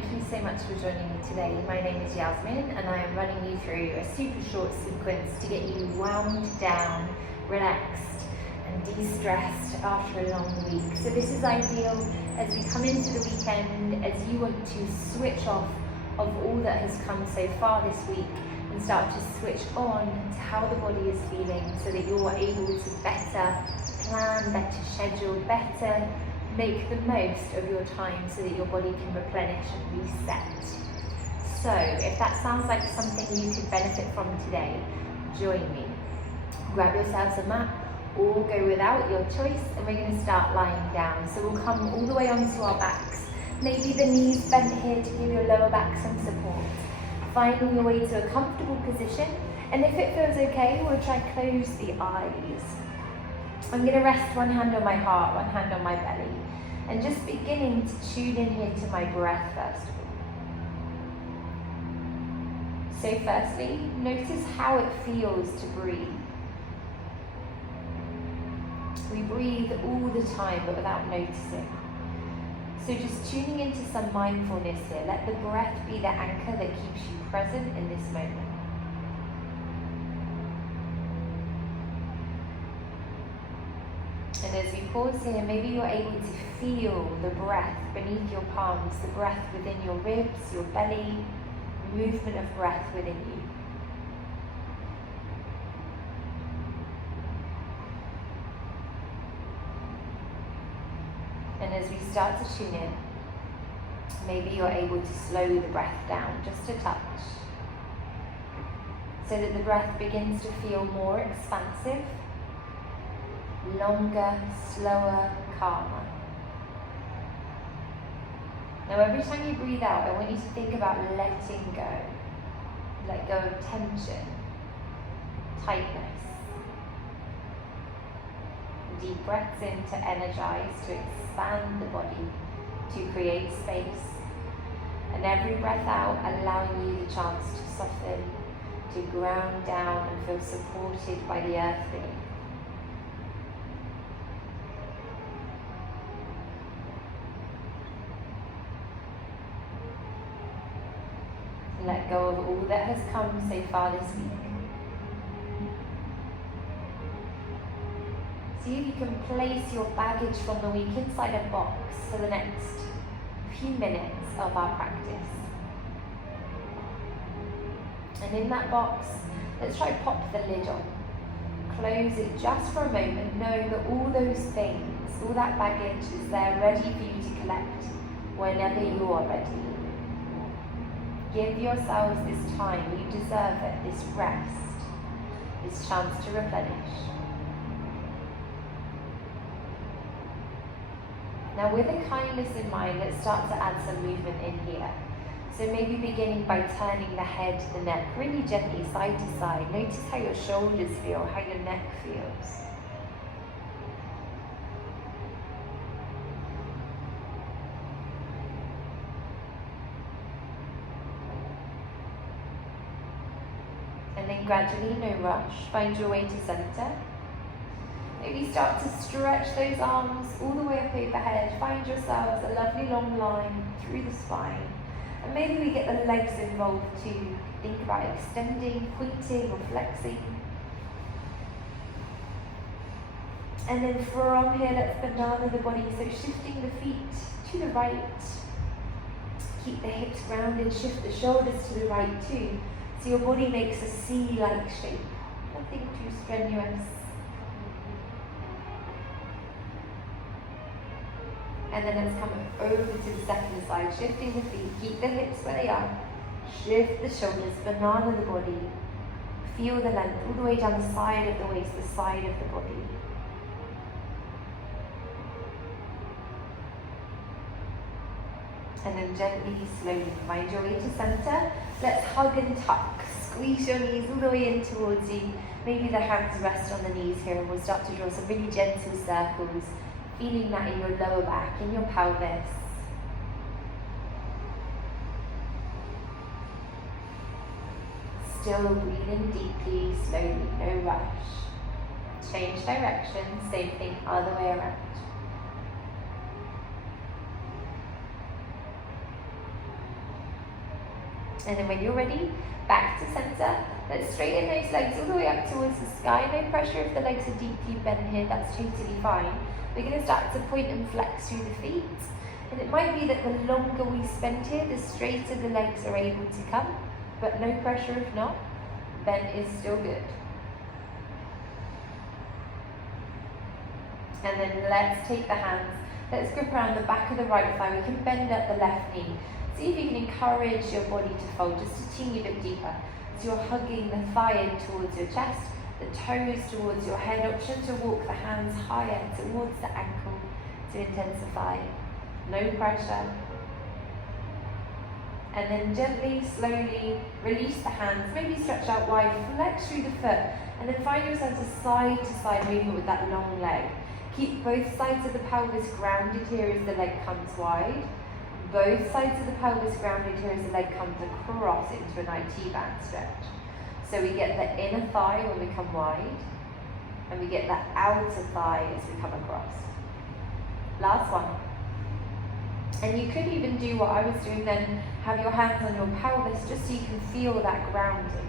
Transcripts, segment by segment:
thank you so much for joining me today. My name is Yasmin and I am running you through a super short sequence to get you wound down, relaxed and de-stressed after a long week. So this is ideal as we come into the weekend, as you want to switch off of all that has come so far this week and start to switch on to how the body is feeling so that you're able to better plan, better schedule, better make the most of your time so that your body can replenish and reset. So if that sounds like something you could benefit from today, join me. Grab yourselves a mat or go without, your choice, and we're going to start lying down. So we'll come all the way onto our backs. Maybe the knees bent here to give your lower back some support. Finding your way to a comfortable position, and if it feels okay, we'll try close the eyes. I'm going to rest one hand on my heart, one hand on my belly, and just beginning to tune in here to my breath first of all. So firstly, notice how it feels to breathe. We breathe all the time but without noticing. So just tuning into some mindfulness here. Let the breath be the anchor that keeps you present in this moment. And as we pause here, maybe you're able to feel the breath beneath your palms, the breath within your ribs, your belly, movement of breath within you. And as we start to tune in, maybe you're able to slow the breath down just a touch, so that the breath begins to feel more expansive, longer, slower, calmer. Now every time you breathe out, I want you to think about letting go. Let go of tension, tightness. Deep breaths in to energize, to expand the body, to create space. And every breath out, allowing you the chance to soften, to ground down and feel supported by the earth beneath. Let go of all that has come so far this week. See if you can place your baggage from the week inside a box for the next few minutes of our practice. And in that box, let's try pop the lid on. Close it just for a moment, knowing that all those things, all that baggage is there ready for you to collect whenever you are ready. Give yourselves this time, you deserve it, this rest, this chance to replenish. Now with a kindness in mind, let's start to add some movement in here. So maybe beginning by turning the head, the neck, really gently side to side. Notice how your shoulders feel, how your neck feels. And then gradually, no rush, find your way to center. Maybe start to stretch those arms all the way up overhead. Find yourselves a lovely long line through the spine. And maybe we get the legs involved too. Think about extending, pointing or flexing. And then from here, let's banana the body. So shifting the feet to the right. Keep the hips grounded, shift the shoulders to the right too. So your body makes a C-like shape. Nothing too strenuous. And then let's come over to the second side, shifting the feet, keep the hips where they are, shift the shoulders, banana the body, feel the length all the way down the side of the waist, the side of the body. And then gently, slowly find your way to center. Let's hug and tuck, squeeze your knees all the way in towards you. Maybe the hands rest on the knees here, and we'll start to draw some really gentle circles. Feeling that in your lower back, in your pelvis. Still breathing deeply, slowly, no rush. Change direction, same thing, other way around. And then when you're ready, back to center. Let's straighten those legs all the way up towards the sky. No pressure if the legs are deeply bent here, that's totally fine. We're going to start to point and flex through the feet. And it might be that the longer we spend here, the straighter the legs are able to come, but no pressure if not. Bent is still good. And then let's take the hands, let's grip around the back of the right thigh. We can bend at the left knee. See if you can encourage your body to fold just a teeny bit deeper. So you're hugging the thigh in towards your chest, the toes towards your head. Option to walk the hands higher towards the ankle to intensify. No pressure. And then gently, slowly release the hands. Maybe stretch out wide, flex through the foot, and then find yourself a side-to-side movement with that long leg. Keep both sides of the pelvis grounded here as the leg comes wide. Both sides of the pelvis grounded here as the leg comes across into an IT band stretch. So we get the inner thigh when we come wide, and we get the outer thigh as we come across. Last one. And you could even do what I was doing then, have your hands on your pelvis just so you can feel that grounding.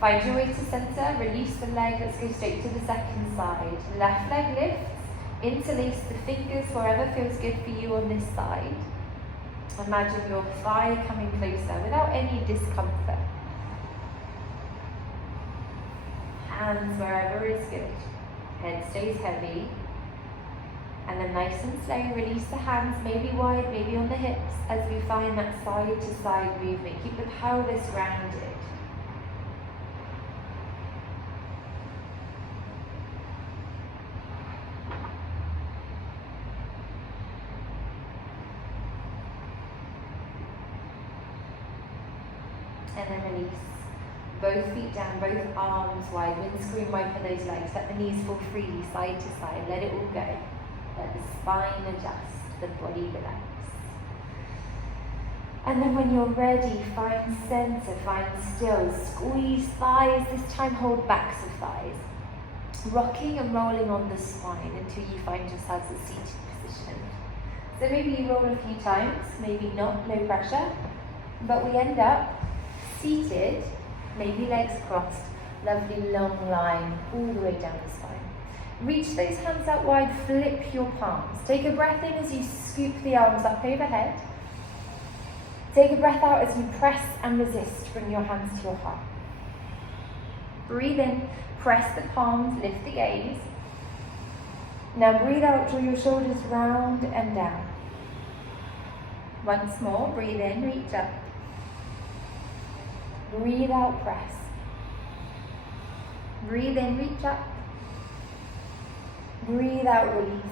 Find your way to center, release the leg, let's go straight to the second side. Left leg lifts, interlace the fingers wherever feels good for you on this side. Imagine your thigh coming closer without any discomfort. Hands wherever is good. Head stays heavy. And then nice and slow, release the hands, maybe wide, maybe on the hips, as we find that side to side movement. Keep the pelvis grounded. And then release. Both feet down, both arms wide, windscreen wiper those legs, let the knees fall freely side to side, let it all go. Let the spine adjust, the body relax. And then when you're ready, find center, find still, squeeze thighs, this time hold backs of thighs. Rocking and rolling on the spine until you find yourselves a seated position. So maybe you roll a few times, maybe not, no pressure, but we end up seated, maybe legs crossed, lovely long line all the way down the spine. Reach those hands out wide, flip your palms. Take a breath in as you scoop the arms up overhead. Take a breath out as you press and resist, bring your hands to your heart. Breathe in, press the palms, lift the gaze. Now breathe out, draw your shoulders round and down. Once more, breathe in, reach up. Breathe out, press. Breathe in, reach up. Breathe out, release.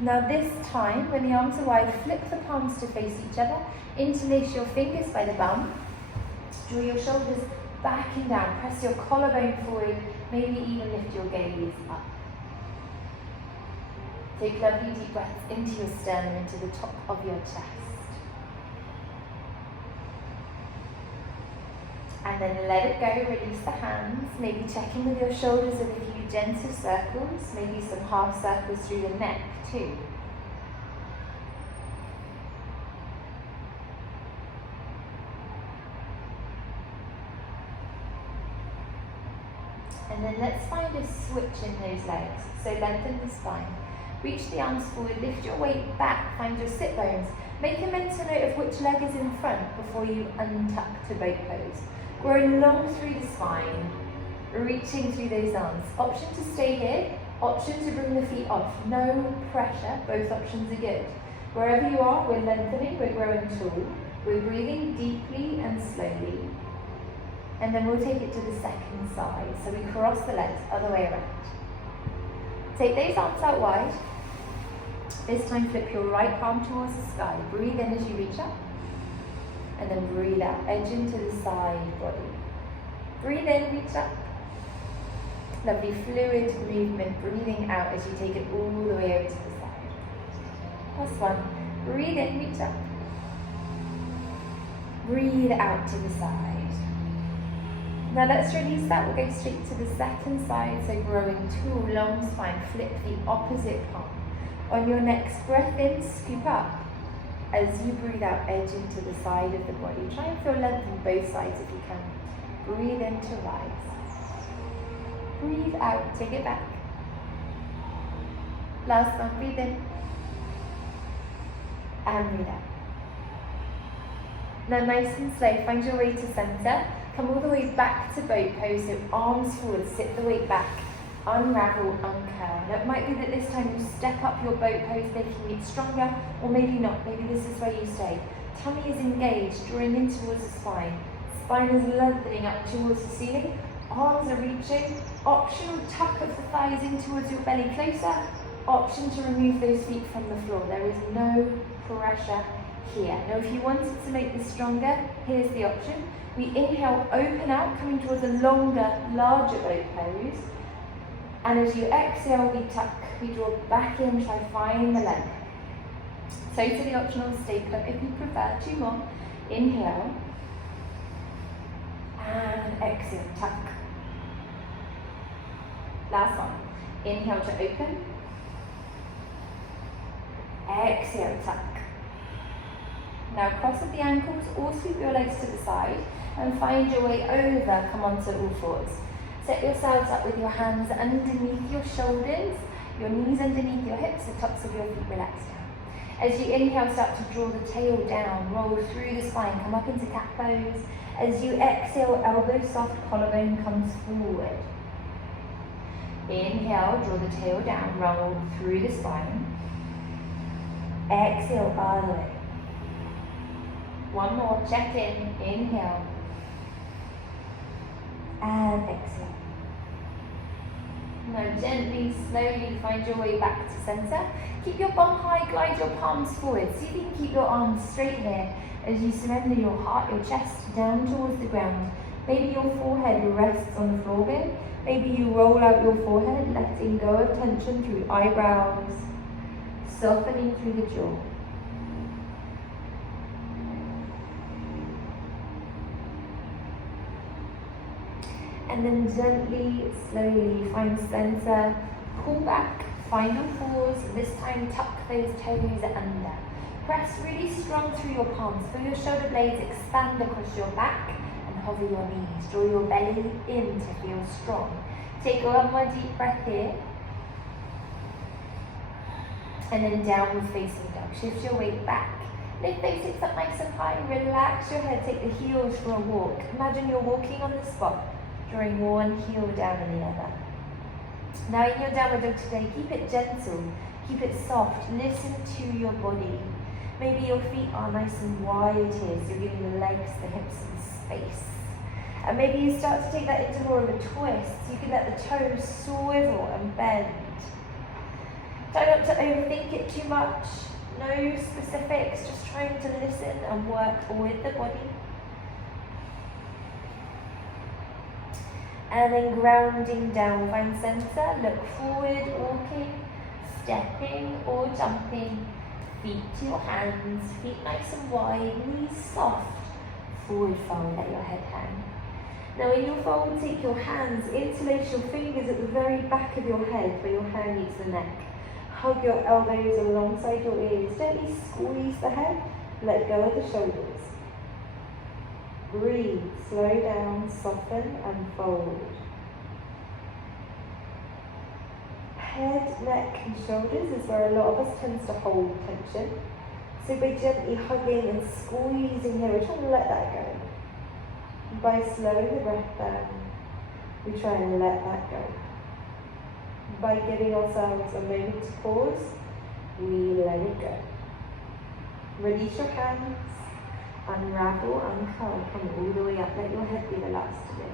Now this time, when the arms are wide, flip the palms to face each other. Interlace your fingers by the bum. Draw your shoulders back and down. Press your collarbone forward. Maybe even lift your gaze up. Take lovely deep breaths into your sternum, into the top of your chest. And then let it go, release the hands, maybe check in with your shoulders with a few gentle circles, maybe some half circles through the neck too. And then let's find a switch in those legs. So lengthen the spine. Reach the arms forward, lift your weight back, find your sit bones. Make a mental note of which leg is in front before you untuck to boat pose. Grow long through the spine, reaching through those arms. Option to stay here, option to bring the feet off. No pressure, both options are good. Wherever you are, we're lengthening, we're growing tall. We're breathing deeply and slowly. And then we'll take it to the second side. So we cross the legs, other way around. Take those arms out wide. This time flip your right palm towards the sky. Breathe in as you reach up. And then breathe out, edge into the side body. Breathe in, reach up. Lovely fluid movement, breathing out as you take it all the way over to the side. Last one. Breathe in, reach up. Breathe out to the side. Now let's release that. We'll go straight to the second side. So growing tall, long spine. Flip the opposite palm. On your next breath in, scoop up. As you breathe out, edge into the side of the body. Try and feel length on both sides if you can. Breathe in to rise. Breathe out, take it back. Last one, breathe in. And breathe out. Now nice and slow, find your way to center. Come all the way back to boat pose, so arms forward, sit the weight back. Unravel, uncurl. Now it might be that this time you step up your boat pose, making it stronger, or maybe not. Maybe this is where you stay. Tummy is engaged, drawing in towards the spine. Spine is lengthening up towards the ceiling. Arms are reaching. Optional tuck of the thighs in towards your belly closer. Option to remove those feet from the floor. There is no pressure here. Now if you wanted to make this stronger, here's the option. We inhale, open out, coming towards a longer, larger boat pose. And as you exhale, we tuck, we draw back in, try find the length. Totally optional, stay put if you prefer. 2 more. Inhale. And exhale, tuck. Last one. Inhale to open. Exhale, tuck. Now cross at the ankles or sweep your legs to the side and find your way over, come onto all fours. Set yourselves up with your hands underneath your shoulders, your knees underneath your hips, the tops of your feet relaxed down. As you inhale, start to draw the tail down, roll through the spine, come up into cat pose. As you exhale, elbow soft, collarbone comes forward. Inhale, draw the tail down, roll through the spine. Exhale, all the way. One more, check in, inhale. And exhale. Now gently, slowly find your way back to center. Keep your bum high, glide your palms forward. See if you can keep your arms straight here as you surrender your heart, your chest down towards the ground. Maybe your forehead rests on the floor bin. Maybe you roll out your forehead, letting go of tension through eyebrows, softening through the jaw. And then gently, slowly find center, pull back, final pause, this time tuck those toes under. Press really strong through your palms, feel your shoulder blades expand across your back and hover your knees. Draw your belly in to feel strong. Take one more deep breath here. And then downward facing dog. Shift your weight back. Lift those hips up nice and high. Relax your head, take the heels for a walk. Imagine you're walking on the spot, drawing one heel down and the other. Now in your downward dog today, keep it gentle, keep it soft, listen to your body. Maybe your feet are nice and wide here, so you're giving the legs, the hips some space. And maybe you start to take that into more of a twist, so you can let the toes swivel and bend. Try not to overthink it too much, no specifics, just trying to listen and work with the body. And then grounding down, find center, look forward, walking, stepping or jumping, feet to your hands, feet nice and wide, knees soft, forward fold, let your head hang. Now in your fold, take your hands, interlace your fingers at the very back of your head where your hair meets the neck. Hug your elbows alongside your ears, gently squeeze the head, let go of the shoulders. Breathe, slow down, soften and fold. Head, neck and shoulders is where a lot of us tends to hold tension. So by gently hugging and squeezing here, we're trying to let that go. By slowing the breath down, we try and let that go. By giving ourselves a moment to pause, we let it go. Release your hands. Unravel, uncurl, come all the way up. Let your head be the last to lift.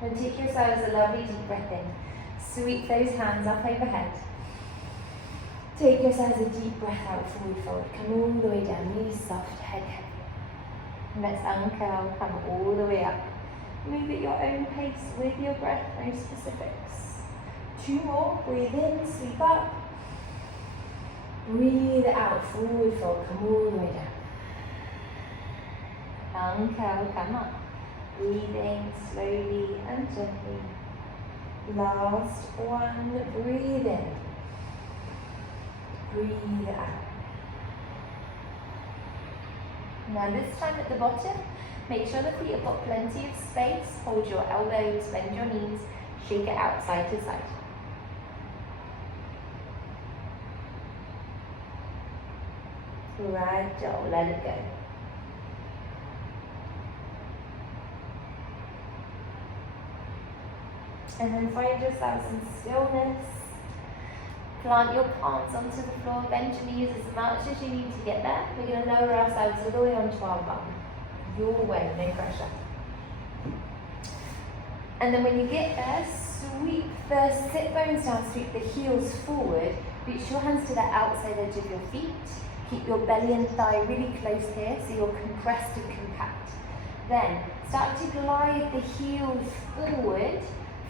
And take yourselves a lovely deep breath in. Sweep those hands up overhead. Take yourselves a deep breath out, forward fold. Come all the way down, knees soft, head heavy. And let's uncurl, come all the way up. Move at your own pace with your breath, no specifics. 2 more, breathe in, sweep up. Breathe out, forward fold, come all the way down. Uncurl, come up. Breathing slowly and gently. Last one, breathe in. breathe out. Now this time at the bottom, make sure the feet have got plenty of space. Hold your elbows, bend your knees, shake it out side to side. Ragdoll, let it go. And then find yourself some stillness. Plant your palms onto the floor, bend your knees as much as you need to get there. We're going to lower ourselves all the way onto our bum. Your way, no pressure. And then when you get there, sweep the sit bones down, sweep the heels forward. Reach your hands to the outside edge of your feet. Keep your belly and thigh really close here so you're compressed and compact. Then start to glide the heels forward,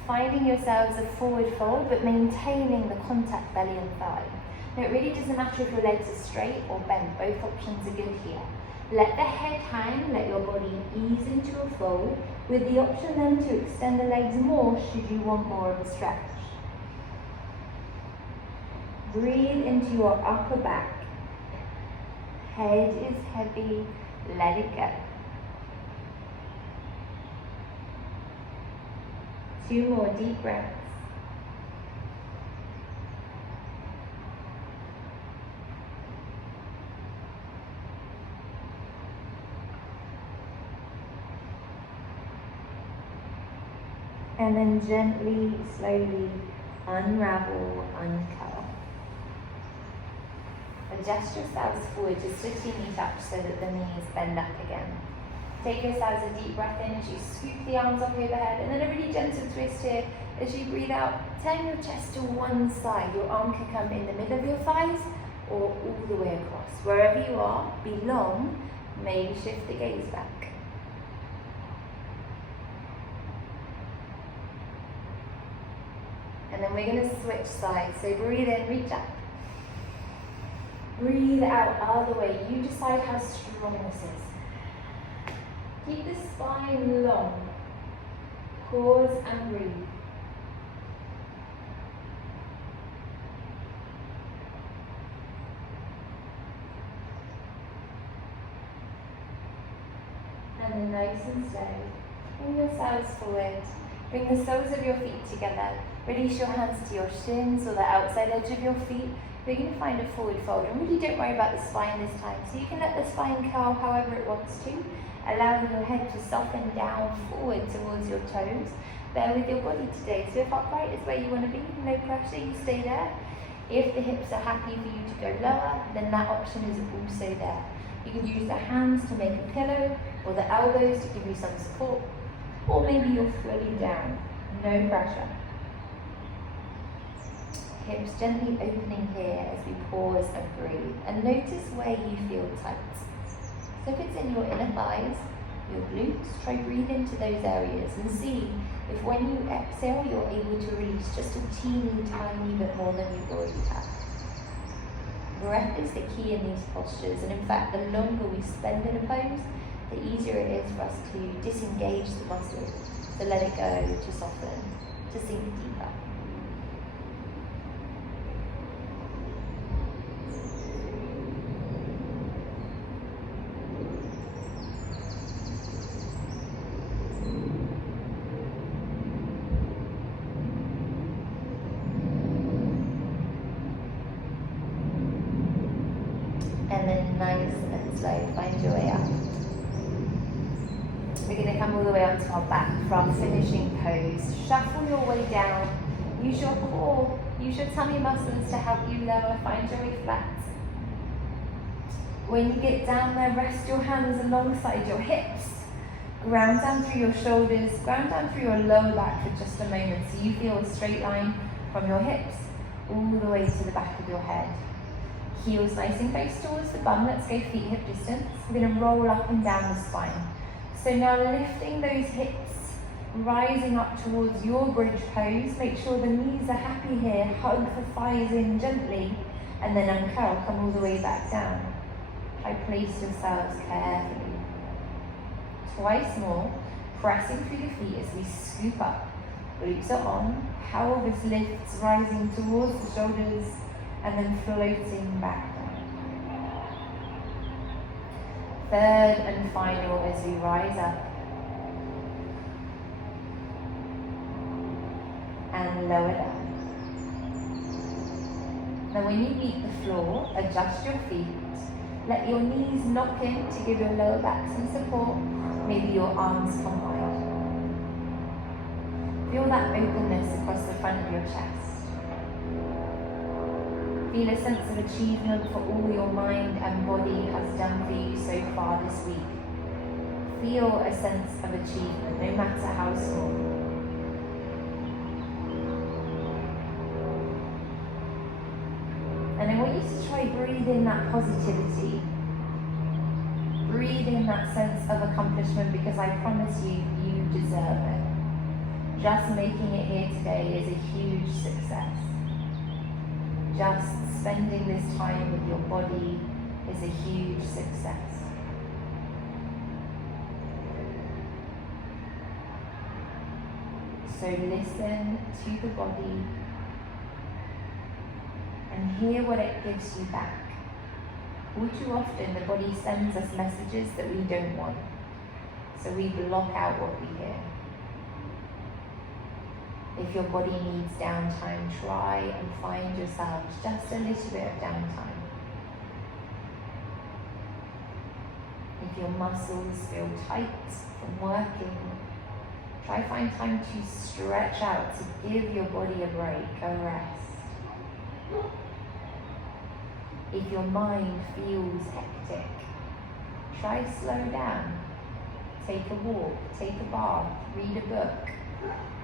finding yourselves a forward fold, but maintaining the contact belly and thigh. Now it really doesn't matter if your legs are straight or bent, both options are good here. Let the head hang, let your body ease into a fold, with the option then to extend the legs more should you want more of a stretch. Breathe into your upper back. Head is heavy, let it go. 2 more deep breaths. And then gently, slowly unravel, uncurl. Adjust yourselves forward just a teeny touch so that the knees bend up again. Take yourselves a deep breath in as you scoop the arms up overhead, and then a really gentle twist here. As you breathe out, turn your chest to one side. Your arm can come in the middle of your thighs or all the way across. Wherever you are, be long, maybe shift the gaze back. And then we're going to switch sides. So breathe in, reach up. Breathe out other way. You decide how strong this is. Keep the spine long. Pause and breathe. And then nice and slow. Bring yourselves forward. Bring the soles of your feet together. Release your hands to your shins or the outside edge of your feet. We're going to find a forward fold, and really don't worry about the spine this time. So you can let the spine curl however it wants to, allowing your head to soften down forward towards your toes. Bear with your body today. So if upright is where you want to be, no pressure, you stay there. If the hips are happy for you to go lower, then that option is also there. You can use the hands to make a pillow, or the elbows to give you some support, or maybe you're fully down, no pressure. Hips gently opening here as we pause and breathe, and notice where you feel tight. So if it's in your inner thighs, your glutes, try breathe into those areas and see if when you exhale you're able to release just a teeny tiny bit more than you already have. Breath is the key in these postures, and in fact the longer we spend in a pose, the easier it is for us to disengage the muscles, to let it go, to soften, to sink deeper. And then nice and slow, find your way up. We're going to come all the way onto our back for our finishing pose. Shuffle your way down. Use your core, use your tummy muscles to help you lower. Find your way flat. When you get down there, rest your hands alongside your hips. Ground down through your shoulders, ground down through your lower back for just a moment so you feel a straight line from your hips all the way to the back of your head. Heels nice and close towards the bum. Let's go feet hip distance. We're going to roll up and down the spine. So now lifting those hips, rising up towards your bridge pose. Make sure the knees are happy here. Hug the thighs in gently, and then uncurl. Come all the way back down. Try place yourselves carefully. Twice more, pressing through the feet as we scoop up. Glutes are on. Pelvis lifts, rising towards the shoulders. and then floating back down. Third and final as we rise up and lower down. Now when you meet the floor, adjust your feet. Let your knees knock in to give your lower back some support. Maybe your arms come wide. Feel that openness across the front of your chest. Feel a sense of achievement for all your mind and body has done for you so far this week. Feel a sense of achievement, no matter how small. And I want you to try breathe in that positivity. Breathe in that sense of accomplishment, because I promise you, you deserve it. Just making it here today is a huge success. Just spending this time with your body is a huge success. So listen to the body and hear what it gives you back. All too often the body sends us messages that we don't want, so we block out what we hear. If your body needs downtime, try and find yourself just a little bit of downtime. If your muscles feel tight from working, try find time to stretch out, to give your body a break, a rest. If your mind feels hectic, try slow down. Take a walk, take a bath, read a book.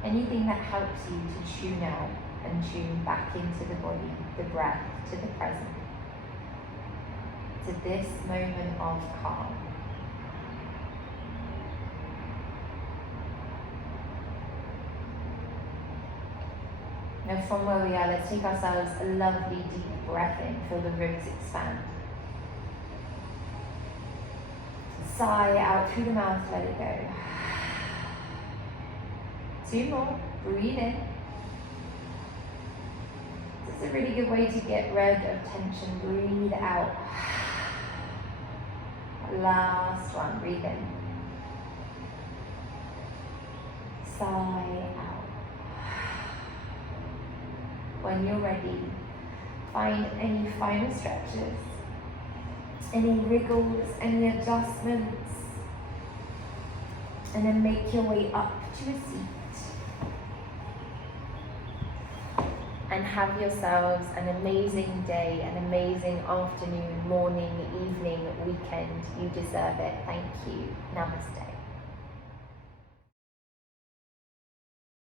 Anything that helps you to tune out and tune back into the body, the breath, to the present, to this moment of calm. Now from where we are, let's take ourselves a lovely deep breath in, feel the ribs expand. Sigh out through the mouth, let it go. 2 more, breathe in. This is a really good way to get rid of tension, breathe out. Last one, breathe in. Sigh out. When you're ready, find any final stretches, any wriggles, any adjustments, and then make your way up to a seat. And have yourselves an amazing day, an amazing afternoon, morning, evening, weekend. You deserve it. Thank you. Namaste.